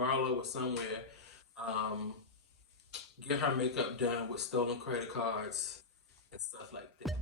Marlo was somewhere, um, get her makeup done with stolen credit cards and stuff like that.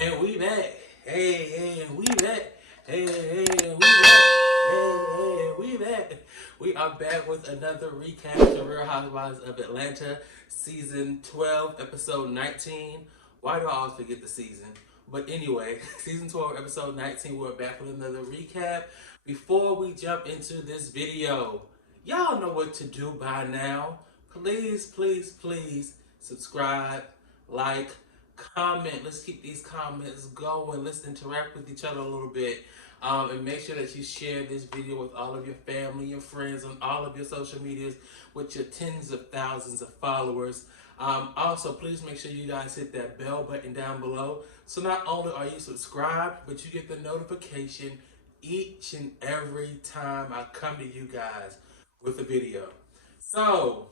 And we back. Hey, hey, and we back. Hey, hey, and we back. Hey, hey, and we back. We are back with another recap to Real Housewives of Atlanta, season 12, episode 19. Why do I always forget the season? But anyway, season 12, episode 19, we're back with another recap. Before we jump into this video, y'all know what to do by now. Please, please, please subscribe, like, comment. Let's keep these comments going. Let's interact with each other a little bit. And make sure that you share this video with all of your family, your friends, on all of your social medias with your tens of thousands of followers. Also, please make sure you guys hit that bell button down below. So not only are you subscribed, but you get the notification each and every time I come to you guys with a video. So,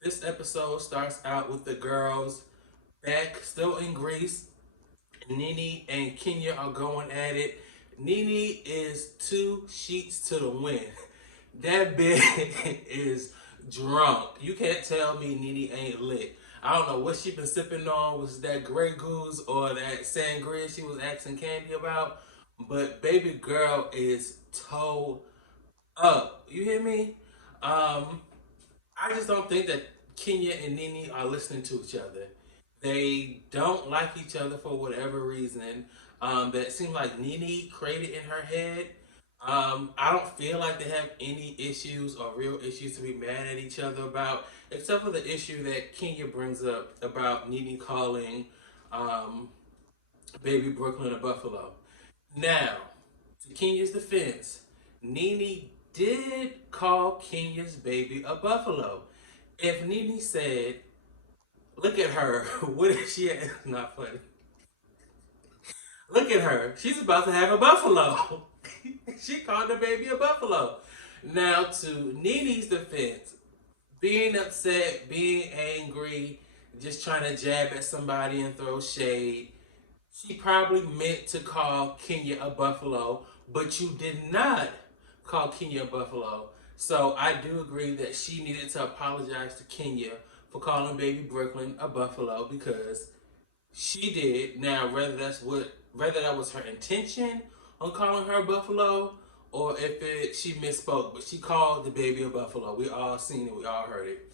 this episode starts out with the girls back still in Greece. Nene and Kenya are going at it. Nene is 2 sheets to the wind. That bitch is drunk. You can't tell me Nene ain't lit. I don't know what she been sipping on. Was that Grey Goose or that sangria she was asking Kandi about? But baby girl is toe up. You hear me? I just don't think that Kenya and Nene are listening to each other. They don't like each other for whatever reason. That seems like Nene created in her head. I don't feel like they have any issues or real issues to be mad at each other about, except for the issue that Kenya brings up about Nene calling um, baby Brooklyn a buffalo. Now, to Kenya's defense, Nene did call Kenya's baby a buffalo. If Nene said, look at her, what is she at? Not funny. Look at her. She's about to have a buffalo. She called the baby a buffalo. Now, to Nene's defense, being upset, being angry, just trying to jab at somebody and throw shade, she probably meant to call Kenya a buffalo, but you did not call Kenya a buffalo. So I do agree that she needed to apologize to Kenya for calling baby Brooklyn a buffalo because she did. Now, whether that was her intention on calling her a buffalo or if she misspoke, but she called the baby a buffalo. We all seen it. We all heard it.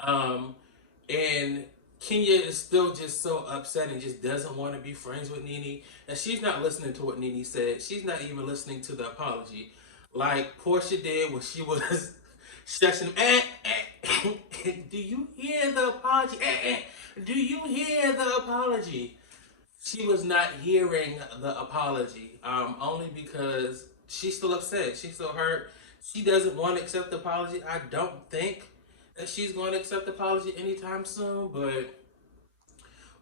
Um, and Kenya is still just so upset and just doesn't want to be friends with Nene. And she's not listening to what Nene said. She's not even listening to the apology. Like Portia did when she was shushing. Do you hear the apology? Do you hear the apology? She was not hearing the apology. Only because she's still upset. She's still hurt. She doesn't want to accept the apology. I don't think that she's going to accept the apology anytime soon, but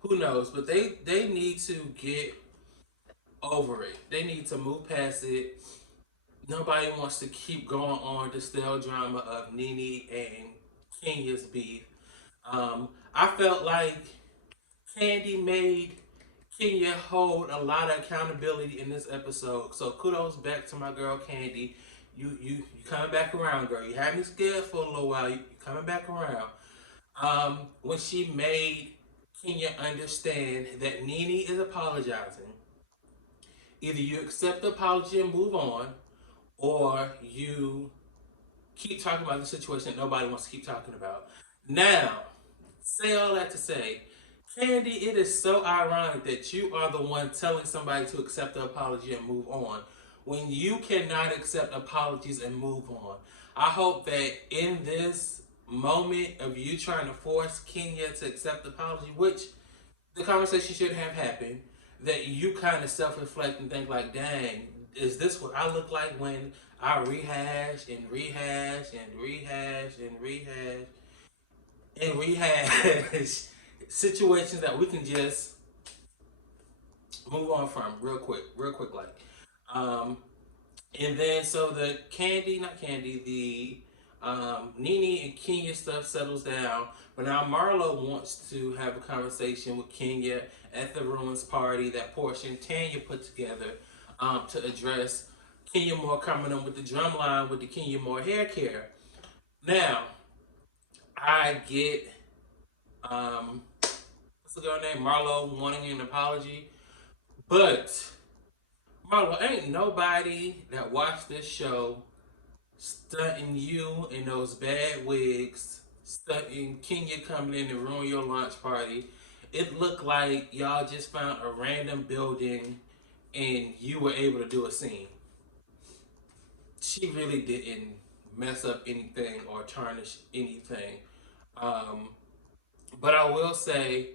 who knows? But they need to get over it. They need to move past it. Nobody wants to keep going on the stale drama of Nene and Kenya's beef. I felt like Kandi made Kenya hold a lot of accountability in this episode. So kudos back to my girl Kandi. You coming back around, girl. You had me scared for a little while. You coming back around. When she made Kenya understand that Nene is apologizing, either you accept the apology and move on, or you keep talking about the situation that nobody wants to keep talking about. Now, say all that to say, Kandi, it is so ironic that you are the one telling somebody to accept the apology and move on when you cannot accept apologies and move on. I hope that in this moment of you trying to force Kenya to accept the apology, which the conversation should have happened, that you kind of self-reflect and think like, dang, is this what I look like when I rehash and rehash and rehash and rehash and rehash situations that we can just move on from real quick like. Um, and then so the Kandi, not Kandi, the Nene and Kenya stuff settles down, but now Marlo wants to have a conversation with Kenya at the ruins party, that portion Tanya put together to address Kenya Moore coming in with the drum line with the Kenya Moore hair care. Now, I get what's the girl name? Marlo wanting an apology, but Marlo, ain't nobody that watched this show stunting you in those bad wigs, stunting Kenya coming in to ruin your launch party. It looked like y'all just found a random building and you were able to do a scene. She really didn't mess up anything or tarnish anything. Um, but I will say,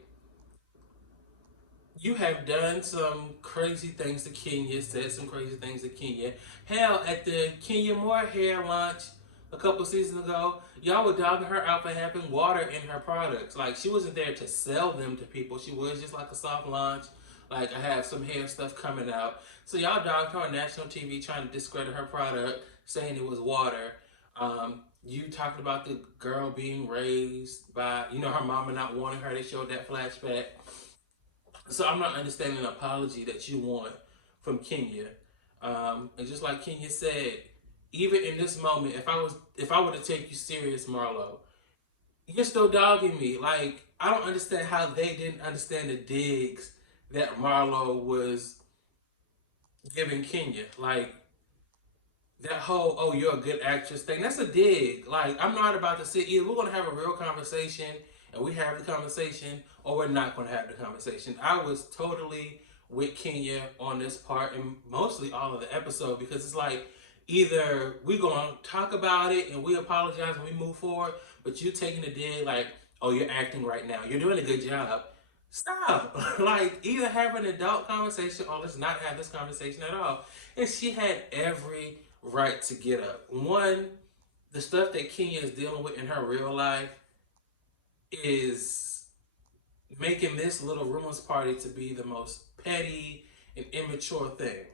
you have done some crazy things to Kenya, said some crazy things to Kenya. Hell, at the Kenya Moore hair launch a couple seasons ago, y'all were dogging her out for having water in her products. Like, she wasn't there to sell them to people. She was just like a soft launch. Like, I have some hair stuff coming out. So y'all dogged her on national TV trying to discredit her product, saying it was water. You talked about the girl being raised by, her mama not wanting her. They showed that flashback. So I'm not understanding the apology that you want from Kenya. And just like Kenya said, even in this moment, if I were to take you serious, Marlo, you're still dogging me. Like, I don't understand how they didn't understand the digs that Marlo was giving Kenya. Like, that whole "oh, you're a good actress" thing, that's a dig. Like, I'm not about to sit, either we're gonna have a real conversation and we have the conversation, or we're not gonna have the conversation. I was totally with Kenya on this part and mostly all of the episode, because it's like, either we're gonna talk about it and we apologize and we move forward, but you taking the dig like, "oh, you're acting right now, you're doing a good job." Stop. Like, either have an adult conversation or let's not have this conversation at all. And she had every right to get up. One, the stuff that Kenya is dealing with in her real life is making this little rumors party to be the most petty and immature thing.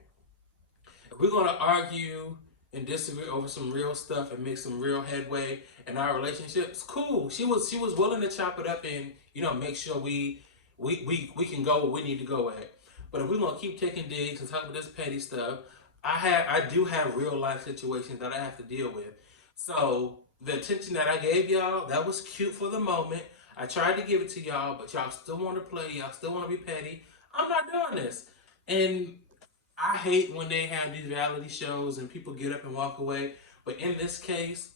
If we're gonna argue and disagree over some real stuff and make some real headway in our relationships, cool. She was willing to chop it up and make sure we can go where we need to go at. But if we're gonna keep taking digs and talking about this petty stuff, I do have real life situations that I have to deal with. So the attention that I gave y'all, that was cute for the moment. I tried to give it to y'all, but y'all still want to play. Y'all still want to be petty. I'm not doing this. And I hate when they have these reality shows and people get up and walk away. But in this case,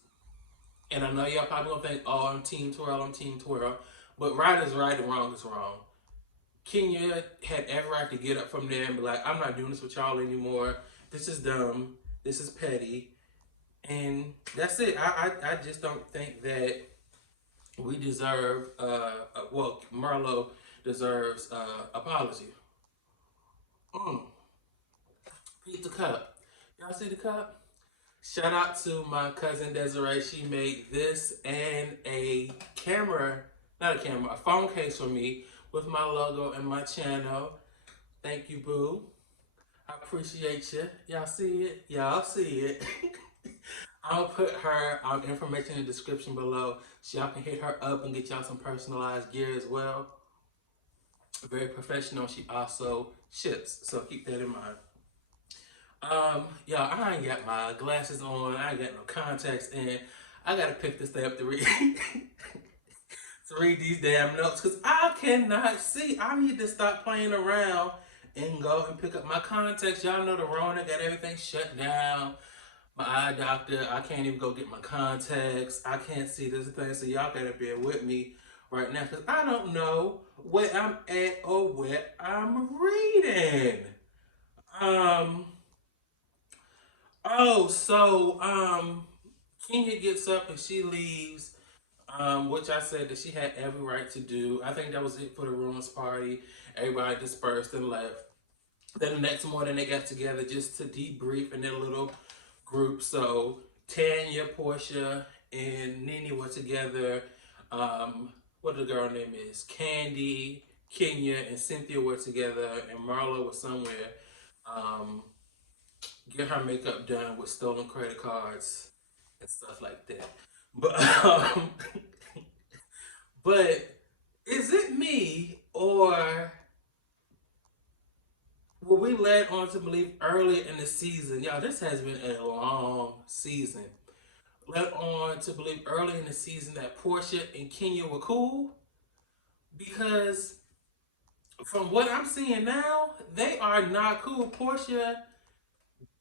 and I know y'all probably gonna think, "oh, I'm Team Twirl, I'm Team Twirl," but right is right and wrong is wrong. Kenya had every right to get up from there and be like, "I'm not doing this with y'all anymore. This is dumb. This is petty." And that's it. I just don't think that we deserve, well, Marlo deserves apology. Mm. Eat the cup. Y'all see the cup? Shout out to my cousin Desiree. She made this and a phone case for me with my logo and my channel. Thank you, boo. I appreciate you. Y'all see it? Y'all see it. I'll put her information in the description below so y'all can hit her up and get y'all some personalized gear as well. Very professional. She also ships, so keep that in mind. Y'all, I ain't got my glasses on. I ain't got no contacts in. I gotta pick this thing up to read to read these damn notes because I cannot see. I need to stop playing around and go and pick up my contacts. Y'all know the Rona got everything shut down. My eye doctor, I can't even go get my contacts. I can't see this thing, so y'all gotta bear with me right now because I don't know where I'm at or what I'm reading. Um. Oh, so Kenya gets up and she leaves, which I said that she had every right to do. I think that was it for the rumors party. Everybody dispersed and left. Then the next morning they got together just to debrief in their little group. So Tanya, Portia, and Nene were together. What the girl name is? Kandi, Kenya, and Cynthia were together, and Marlo was somewhere. Get her makeup done with stolen credit cards and stuff like that. But but is it me or were we led on to believe earlier in the season? Y'all, this has been a long season. Led on to believe early in the season that Portia and Kenya were cool because from what I'm seeing now, they are not cool. Portia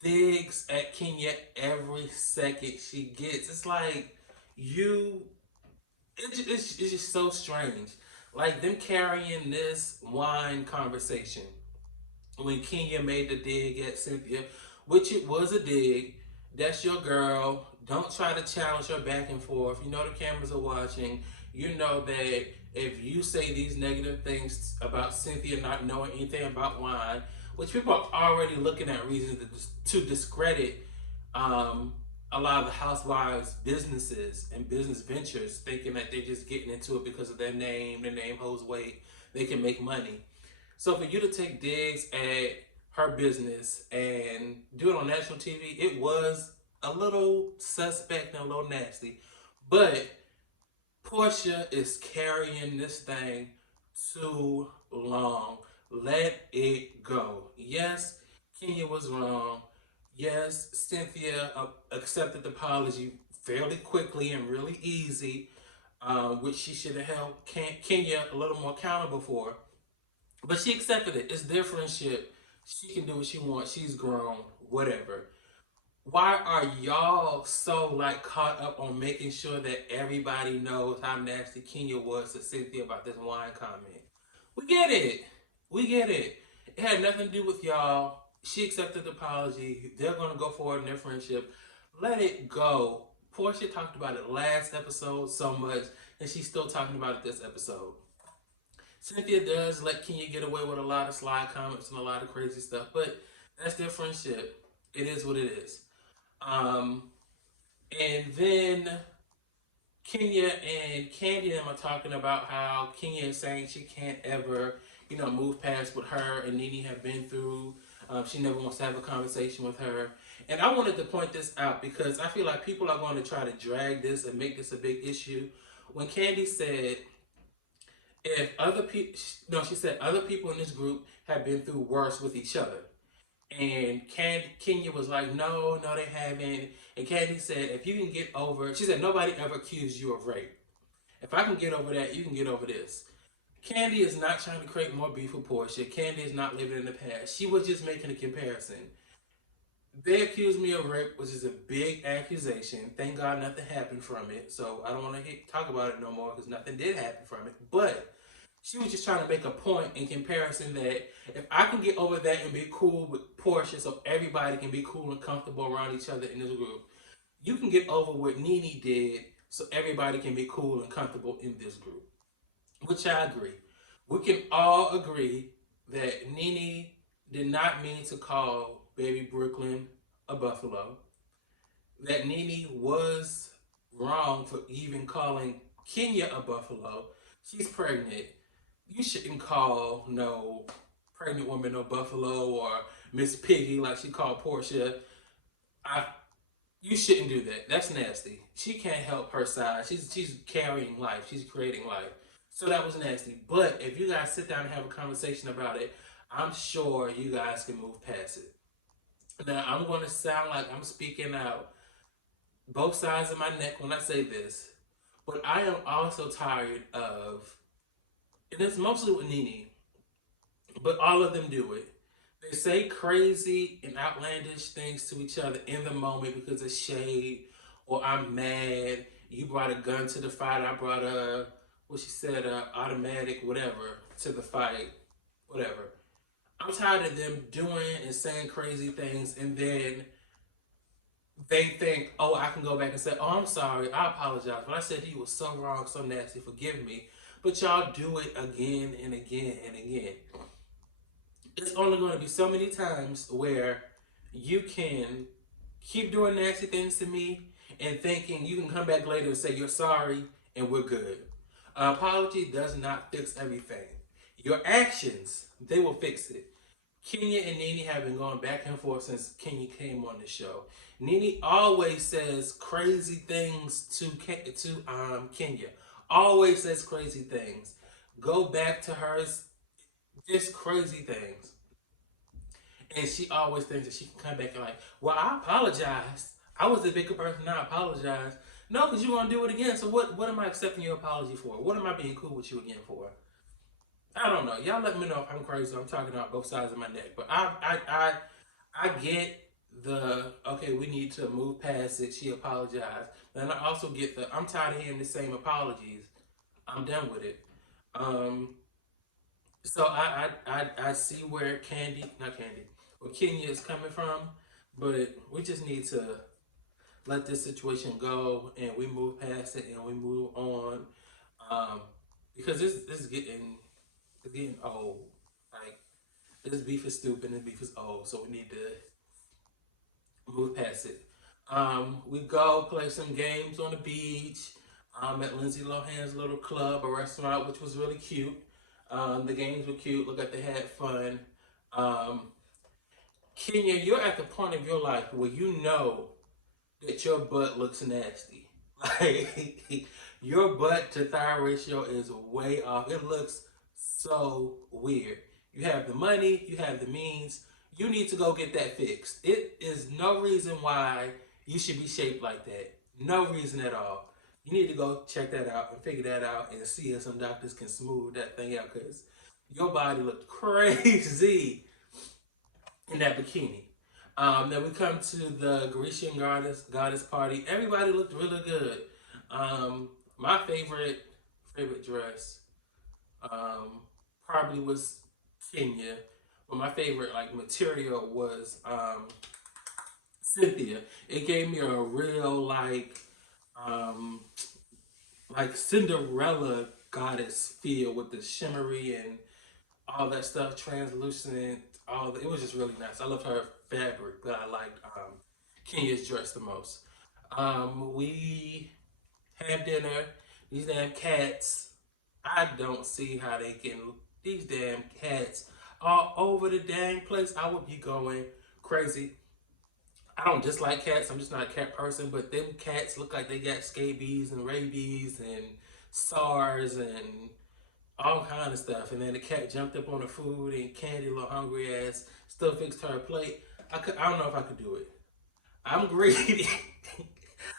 digs at Kenya every second she gets. It's like you, it's just so strange. Like them carrying this wine conversation when Kenya made the dig at Cynthia, which it was a dig. That's your girl. Don't try to challenge her back and forth. You know the cameras are watching. You know that if you say these negative things about Cynthia not knowing anything about wine, which people are already looking at reasons to discredit um, a lot of the housewives' businesses and business ventures, thinking that they're just getting into it because of their name holds weight, they can make money. So for you to take digs at her business and do it on national TV, it was a little suspect and a little nasty. But Portia is carrying this thing too long. Let it go. Yes, Kenya was wrong. Yes, Cynthia accepted the apology fairly quickly and really easy, which she should have held Kenya a little more accountable for. But she accepted it. It's their friendship. She can do what she wants. She's grown. Whatever. Why are y'all so like caught up on making sure that everybody knows how nasty Kenya was to Cynthia about this wine comment? We get it. We get it. It had nothing to do with y'all. She accepted the apology. They're gonna go forward in their friendship. Let it go. Portia talked about it last episode so much, and she's still talking about it this episode. Cynthia does let Kenya get away with a lot of sly comments and a lot of crazy stuff, but that's their friendship. It is what it is. Um, and then Kenya and Kandi and them are talking about how Kenya is saying she can't ever, move past what her and Nene have been through. She never wants to have a conversation with her. And I wanted to point this out because I feel like people are going to try to drag this and make this a big issue. When Kandi said, if other people, no, she said other people in this group have been through worse with each other. And Kenya was like, no, they haven't. And Kandi said, if you can get over, she said, nobody ever accused you of rape. If I can get over that, you can get over this. Kandi is not trying to create more beef with Portia. Kandi is not living in the past. She was just making a comparison. They accused me of rape, which is a big accusation. Thank God nothing happened from it. So I don't want to talk about it no more because nothing did happen from it. But she was just trying to make a point in comparison that if I can get over that and be cool with Portia so everybody can be cool and comfortable around each other in this group, you can get over what Nene did so everybody can be cool and comfortable in this group. Which I agree. We can all agree that Nene did not mean to call baby Brooklyn a buffalo. That Nene was wrong for even calling Kenya a buffalo. She's pregnant. You shouldn't call no pregnant woman no buffalo or Miss Piggy like she called Portia. I You shouldn't do that. That's nasty. She can't help her side. She's carrying life. She's creating life. So that was nasty. But if you guys sit down and have a conversation about it, I'm sure you guys can move past it. Now I'm gonna sound like I'm speaking out both sides of my neck when I say this, but I am also tired of, and it's mostly with Nene, but all of them do it. They say crazy and outlandish things to each other in the moment because of shade or I'm mad. You brought a gun to the fight. I brought what she said, automatic, whatever, to the fight, whatever. I'm tired of them doing and saying crazy things and then they think, oh, I can go back and say, oh, I'm sorry, I apologize. But I said you was so wrong, so nasty, forgive me. But y'all do it again and again and again. It's only going to be so many times where you can keep doing nasty things to me and thinking you can come back later and say you're sorry and we're good. An apology does not fix everything. Your actions, they will fix it. Kenya and Nene have been going back and forth since Kenya came on the show. Nene always says crazy things to Kenya. Always says crazy things. Go back to hers, just crazy things. And she always thinks that she can come back and like, well, I apologize. I was the bigger person. I apologize. No, because you're gonna do it again. So what am I accepting your apology for? What am I being cool with you again for? I don't know. Y'all let me know if I'm crazy. I'm talking out both sides of my neck. But I get the okay, we need to move past it. She apologized. And I also get the I'm tired of hearing the same apologies. I'm done with it. Um so I see where where Kenya is coming from, but we just need to let this situation go and we move past it and we move on. Um because this is getting old. Like this beef is stupid. This beef is old. So we need to move past it. We go play some games on the beach. At Lindsay Lohan's little club, a restaurant, which was really cute. The games were cute. Look like they had fun. Um, Kenya, you're at the point of your life where you know that your butt looks nasty. Like your butt to thigh ratio is way off. It looks so weird. You have the money, you have the means. You need to go get that fixed. It is no reason why you should be shaped like that. No reason at all. You need to go check that out and figure that out and see if some doctors can smooth that thing out because your body looked crazy in that bikini. Then we come to the Grecian goddess party. Everybody looked really good. My favorite dress probably was Kenya, but my favorite like material was Cynthia. It gave me a real um, like Cinderella goddess feel with the shimmery and all that stuff, translucent. It was just really nice. I loved her fabric, but I liked Kenya's dress the most. We have dinner. These damn cats. I don't see how they can. These damn cats all over the dang place. I would be going crazy. I don't dislike cats. I'm just not a cat person. But them cats look like they got scabies and rabies and SARS and all kind of stuff. And then the cat jumped up on the food and Candy, little hungry ass, still fixed her plate. I don't know if I could do it. I'm greedy.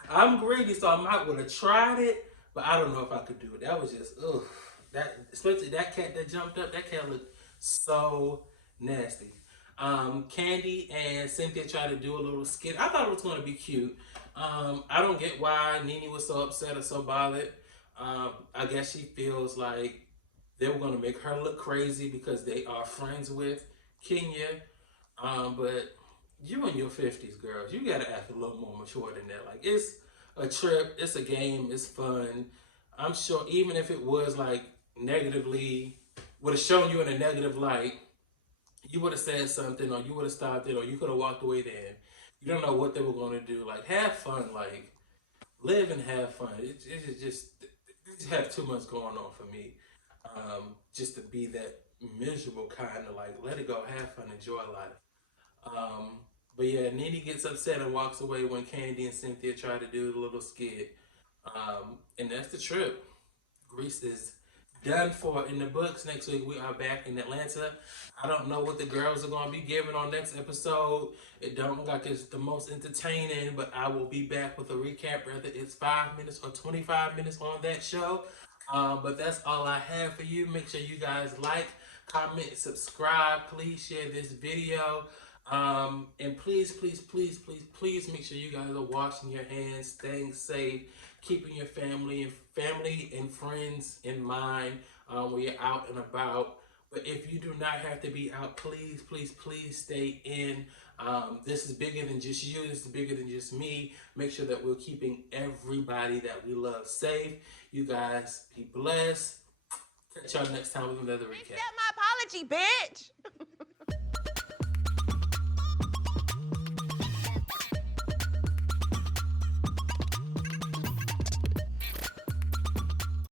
I'm greedy, so I might would have tried it, but I don't know if I could do it. That was just ugh. That especially that cat that jumped up. That cat looked so nasty. Kandi and Cynthia tried to do a little skit. I thought it was going to be cute. I don't get why Nene was so upset or so bothered. I guess she feels like they were going to make her look crazy because they are friends with Kenya. But you in your 50s, girls, you got to act a little more mature than that. Like, it's a trip, it's a game, it's fun. I'm sure even if it was like negatively, would have shown you in a negative light, you would have said something or you would have stopped it or you could have walked away then. You don't know what they were going to do. Like, have fun. Like, live and have fun. It's just, they just have too much going on for me. Just to be that miserable kind of like, let it go, have fun, enjoy life. Um, but yeah, Nene gets upset and walks away when Kandi and Cynthia try to do the little skit. And that's the trip. Greece is done for in the books. Next week we are back in Atlanta. I don't know what the girls are going to be giving on next episode. It don't look like it's the most entertaining, but I will be back with a recap, whether it's 5 minutes or 25 minutes on that show. But that's all I have for you. Make sure you guys like, comment, subscribe. Please share this video. And please make sure you guys are washing your hands, staying safe, keeping your family and friends in mind when you're out and about. But if you do not have to be out, please stay in. This is bigger than just you. This is bigger than just me. Make sure that we're keeping everybody that we love safe. You guys be blessed. Catch y'all next time with another recap. Accept my apology, bitch.